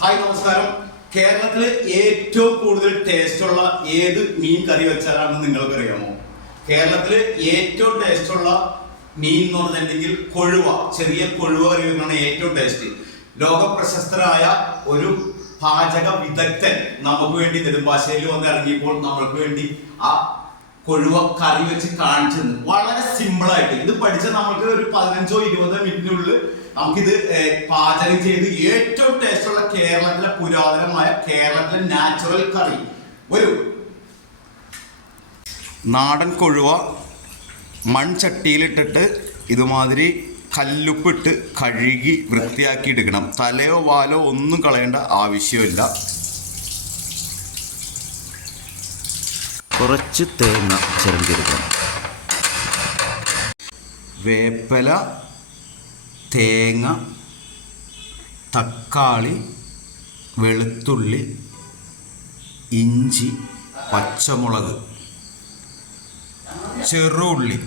Hi നമസ്കാരം. കേരളത്തിലെ ഏറ്റവും കൂടുതൽ ടേസ്റ്റ് ഉള്ള ഏത് മീൻ കറി വെച്ചാലാണെന്ന് നിങ്ങൾക്ക് അറിയാമോ കേരളത്തിൽ ഏറ്റവും ടേസ്റ്റ് ഉള്ള മീൻ എന്ന് പറഞ്ഞിട്ടുണ്ടെങ്കിൽ കൊഴുവ. ചെറിയ കൊഴുവ കറി വെക്കുന്നതാണ് ഏറ്റവും ടേസ്റ്റ് ലോക പ്രശസ്തരായ ഒരു പാചക വിദഗ്ധൻ നമുക്ക് വേണ്ടി നെടുമ്പാശ്ശേരിയിൽ വന്ന് ഇറങ്ങിയപ്പോൾ നമ്മൾക്ക് വേണ്ടി ആ കൊഴുവ കറി വെച്ച് കാണിച്ചത് വളരെ സിമ്പിൾ ആയിട്ട്. ഇത് പഠിച്ച നമുക്ക് ഒരു പതിനഞ്ചോ ഇരുപതോ മിനിറ്റിനുള്ളിൽ നമുക്കിത് പാചകം ചെയ്ത് ഏറ്റവും ടേസ്റ്റ് ഉള്ള കേരളത്തിലെ പുരാതനമായ കേരളത്തിലെ നാച്ചുറൽ കറി. ഒരു നാടൻ കൊഴുവ മൺചട്ടിയിലിട്ടിട്ട് ഇതുമാതിരി കല്ലുപ്പിട്ട് കഴുകി വൃത്തിയാക്കി എടുക്കണം തലയോ വാലോ ഒന്നും കളയേണ്ട ആവശ്യമില്ല. കുറച്ച് തേങ്ങ ചിരണ്ടിയെടുക്കണം. വേപ്പല തേങ്ങ തക്കാളി വെളുത്തുള്ളി ഇഞ്ചി പച്ചമുളക് ചെറുള്ളി.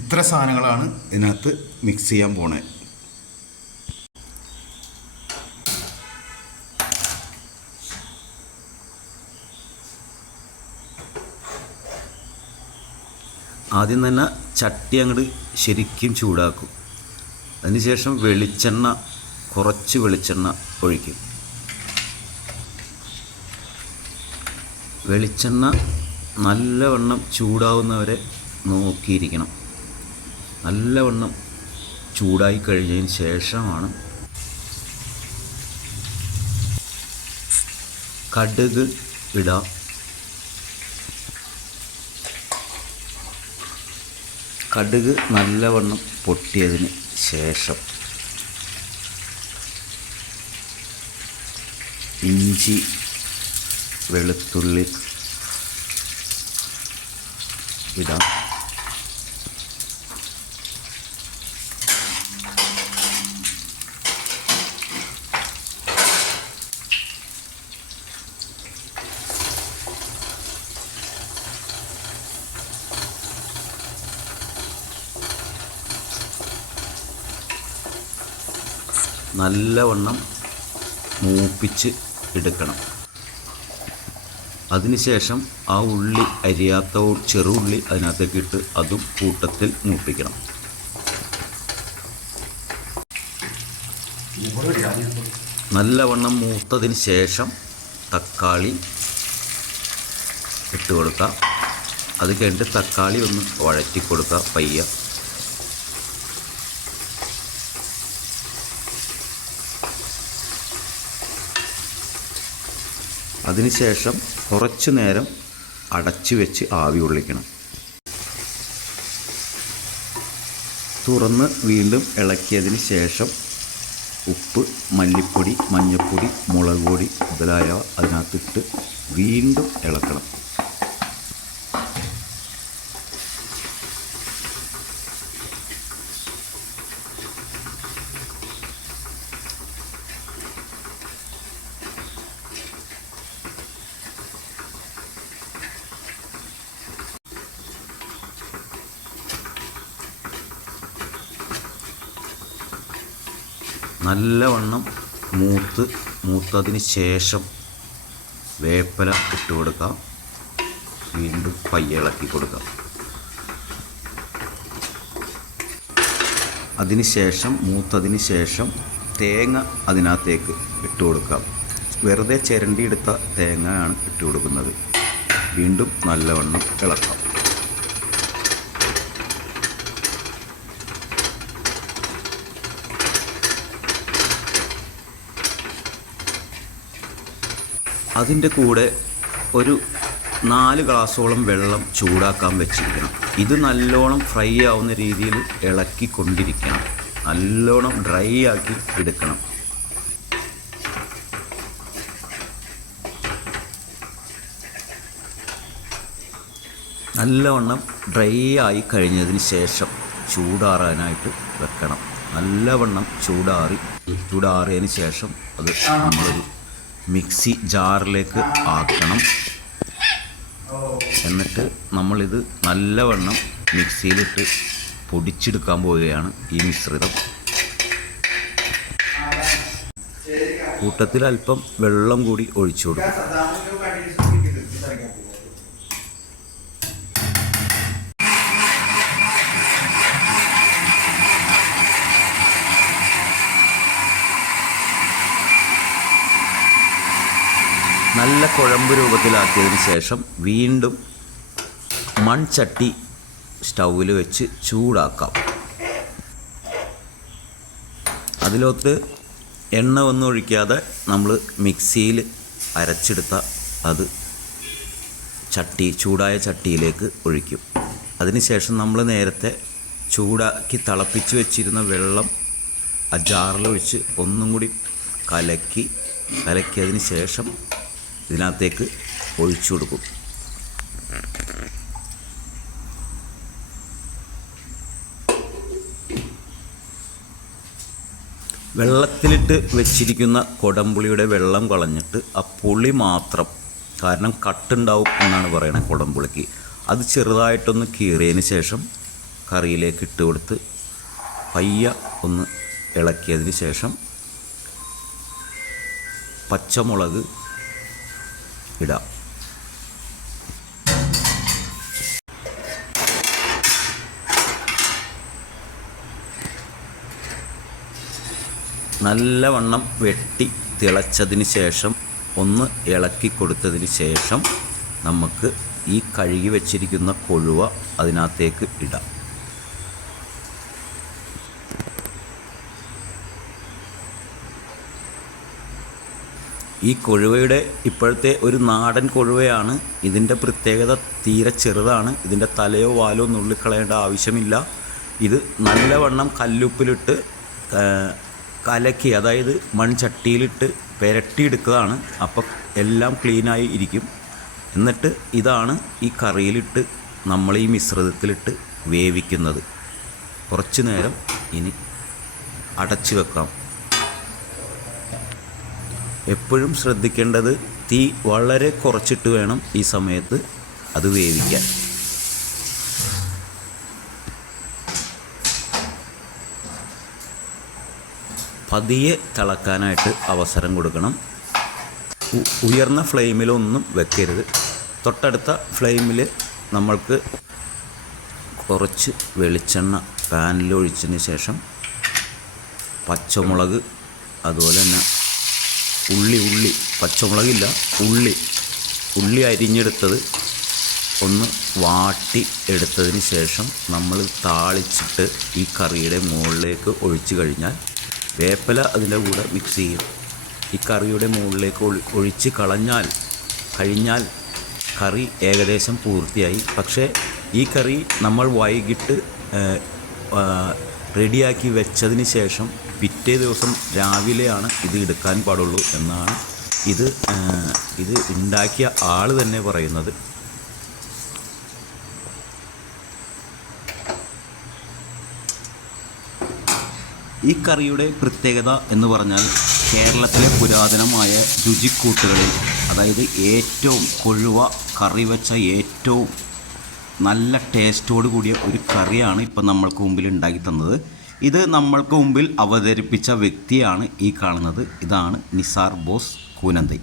ഇത്ര സാധനങ്ങളാണ് ഇതിനകത്ത് മിക്സ് ചെയ്യാൻ പോണേ. ആദ്യം തന്നെ ചട്ടി അങ്ങോട്ട് ശരിക്കും ചൂടാക്കും. അതിനുശേഷം വെളിച്ചെണ്ണ കുറച്ച് വെളിച്ചെണ്ണ ഒഴിക്കും. വെളിച്ചെണ്ണ നല്ലവണ്ണം ചൂടാവുന്നവരെ നോക്കിയിരിക്കണം. നല്ലവണ്ണം ചൂടായി കഴിഞ്ഞതിന് ശേഷമാണ് കടുക് ഇടാം. കടുക് നല്ലവണ്ണം പൊട്ടിയതിന് ശേഷം ഇഞ്ചി വെളുത്തുള്ളി ഇടാം. നല്ലവണ്ണം മൂപ്പിച്ച് എടുക്കണം. അതിനുശേഷം ആ ഉള്ളി അരിയാത്ത ചെറുള്ളി അതിനകത്തേക്ക് ഇട്ട് അതും കൂട്ടത്തിൽ മൂപ്പിക്കണം. നല്ലവണ്ണം മൂത്തതിന് ശേഷം തക്കാളി ഇട്ട് കൊടുക്കാം അത് കഴിഞ്ഞിട്ട് തക്കാളി ഒന്ന് വഴറ്റി കൊടുക്കുക പയ്യ. അതിനുശേഷം കുറച്ച് നേരം അടച്ചു വെച്ച് ആവി കൊള്ളിക്കണം തുറന്ന് വീണ്ടും ഇളക്കിയതിന് ശേഷം ഉപ്പ് മല്ലിപ്പൊടി മഞ്ഞൾപ്പൊടി മുളക് പൊടി മുതലായവ അതിനകത്തിട്ട് വീണ്ടും ഇളക്കണം. നല്ലവണ്ണം മൂത്ത് മൂത്തതിന് ശേഷം വേപ്പല ഇട്ട് കൊടുക്കാം വീണ്ടും പയ്യെ ഇളക്കി കൊടുക്കാം അതിന് ശേഷം മൂത്തതിന് ശേഷം തേങ്ങ അതിനകത്തേക്ക് ഇട്ട് കൊടുക്കാം വെറുതെ ചിരണ്ടിയെടുത്ത തേങ്ങയാണ് ഇട്ട് കൊടുക്കുന്നത്. വീണ്ടും നല്ലവണ്ണം ഇളക്കാം. അതിന്റെ കൂടെ ഒരു നാല് ഗ്ലാസോളം വെള്ളം ചൂടാക്കാൻ വെച്ചിരിക്കണം. ഇത് നല്ലോണം ഫ്രൈ ആവുന്ന രീതിയിൽ ഇളക്കി ഇളക്കിക്കൊണ്ടിരിക്കണം. നല്ലോണം ഡ്രൈ ആക്കി എടുക്കണം. നല്ലവണ്ണം ഡ്രൈ ആയി കഴിഞ്ഞതിന് ശേഷം ചൂടാറാനായിട്ട് വെക്കണം. നല്ലവണ്ണം ചൂടാറി ചൂടാറിയതിന് ശേഷം അത് നമ്മളൊരു മിക്സി ജാറിലേക്ക് ആക്കണം. എന്നിട്ട് നമ്മളിത് നല്ലവണ്ണം മിക്സിയിലിട്ട് പൊടിച്ചെടുക്കാൻ പോവുകയാണ് ഈ മിശ്രിതം. കൂട്ടത്തിൽ അല്പം വെള്ളം കൂടി ഒഴിച്ചു കൊടുക്കും. നല്ല കുഴമ്പ് രൂപത്തിലാക്കിയതിന് ശേഷം വീണ്ടും മൺചട്ടി സ്റ്റൗവിൽ വെച്ച് ചൂടാക്കാം. അതിലോട്ട് എണ്ണ ഒന്നും ഒഴിക്കാതെ നമ്മൾ മിക്സിയിൽ അരച്ചെടുത്ത അത് ചട്ടി ചൂടായ ചട്ടിയിലേക്ക് ഒഴിക്കും. അതിനുശേഷം നമ്മൾ നേരത്തെ ചൂടാക്കി തിളപ്പിച്ച് വെച്ചിരുന്ന വെള്ളം ആ ജാറിലൊഴിച്ച് ഒന്നും കൂടി കലക്കി കലക്കിയതിന് ശേഷം ഇതിനകത്തേക്ക് ഒഴിച്ചു കൊടുക്കും. വെള്ളത്തിലിട്ട് വെച്ചിരിക്കുന്ന കൊടംപുളിയുടെ വെള്ളം കളഞ്ഞിട്ട് ആ പുളി മാത്രം കാരണം കട്ടുണ്ടാവും എന്നാണ് പറയുന്നത് കൊടംപുളിക്ക്. അത് ചെറുതായിട്ടൊന്ന് കീറിയതിന് ശേഷം കറിയിലേക്ക് ഇട്ട് കൊടുത്ത് പയ്യ ഒന്ന് ഇളക്കിയതിന് ശേഷം പച്ചമുളക് ഇടാം. നല്ലവണ്ണം വെട്ടി തിളച്ചതിന് ശേഷം ഒന്ന് ഇളക്കി കൊടുത്തതിന് ശേഷം നമുക്ക് ഈ കഴുകി വെച്ചിരിക്കുന്ന കൊഴുവ അതിനകത്തേക്ക് ഇടാം. ഈ കൊഴുവയുടെ ഇപ്പോഴത്തെ ഒരു നാടൻ കൊഴുവയാണ്. ഇതിന്റെ പ്രത്യേകത തീരെ ചെറുതാണ്. ഇതിന്റെ തലയോ വാലോ നുള്ളിക്കളയേണ്ട ആവശ്യമില്ല. ഇത് നല്ലവണ്ണം കല്ലുപ്പിലിട്ട് കലക്കി അതായത് മൺചട്ടിയിലിട്ട് പുരട്ടിയെടുത്തതാണ്. അപ്പം എല്ലാം ക്ലീനായി ഇരിക്കും. എന്നിട്ട് ഇതാണ് ഈ കറിയിലിട്ട് നമ്മൾ ഈ മിശ്രിതത്തിലിട്ട് വേവിക്കുന്നത്. കുറച്ച് നേരം ഇനി അടച്ചു വെക്കാം. എപ്പോഴും ശ്രദ്ധിക്കേണ്ടത് തീ വളരെ കുറച്ചിട്ട് വേണം ഈ സമയത്ത് അത് വേവിക്കാൻ. പതിയെ തിളക്കാനായിട്ട് അവസരം കൊടുക്കണം. ഉയർന്ന ഫ്ലെയിമിലൊന്നും വെക്കരുത്. തൊട്ടടുത്ത ഫ്ലെയിമിൽ നമ്മൾക്ക് കുറച്ച് വെളിച്ചെണ്ണ പാനിലൊഴിച്ചതിന് ശേഷം പച്ചമുളക് അതുപോലെ തന്നെ ഉള്ളി ഉള്ളി. പച്ചമുളകില്ല ഉള്ളി. ഉള്ളി അരിഞ്ഞെടുത്തത് ഒന്ന് വാട്ടി എടുത്തതിന് ശേഷം നമ്മൾ താളിച്ചിട്ട് ഈ കറിയുടെ മുകളിലേക്ക് ഒഴിച്ചു കഴിഞ്ഞാൽ വേപ്പില അതിന്റെ കൂടെ മിക്സ് ചെയ്യും. ഈ കറിയുടെ മുകളിലേക്ക് ഒഴിച്ച് കളഞ്ഞാൽ കഴിഞ്ഞാൽ കറി ഏകദേശം പൂർത്തിയായി. പക്ഷേ ഈ കറി നമ്മൾ വൈകിട്ട് റെഡിയാക്കി വെച്ചതിന് ശേഷം പിറ്റേ ദിവസം രാവിലെയാണ് ഇത് എടുക്കാൻ പാടുള്ളൂ എന്നാണ് ഇത് ഇത് ഉണ്ടാക്കിയ ആൾ തന്നെ പറയുന്നത്. ഈ കറിയുടെ പ്രത്യേകത എന്ന് പറഞ്ഞാൽ കേരളത്തിലെ പുരാതനമായ രുചിക്കൂട്ടുകളിൽ അതായത് ഏറ്റവും കൊഴുവ കറി വെച്ച ഏറ്റവും നല്ല ടേസ്റ്റോട് കൂടിയ ഒരു കറിയാണ് ഇപ്പം നമ്മൾക്ക് മുമ്പിൽ ഉണ്ടാക്കി തന്നത്. ഇത് നമ്മൾക്ക് മുമ്പിൽ അവതരിപ്പിച്ച വ്യക്തിയാണ് ഈ കാണുന്നത്. ഇതാണ് നിസാർ ബോസ് കൂനന്തൈ.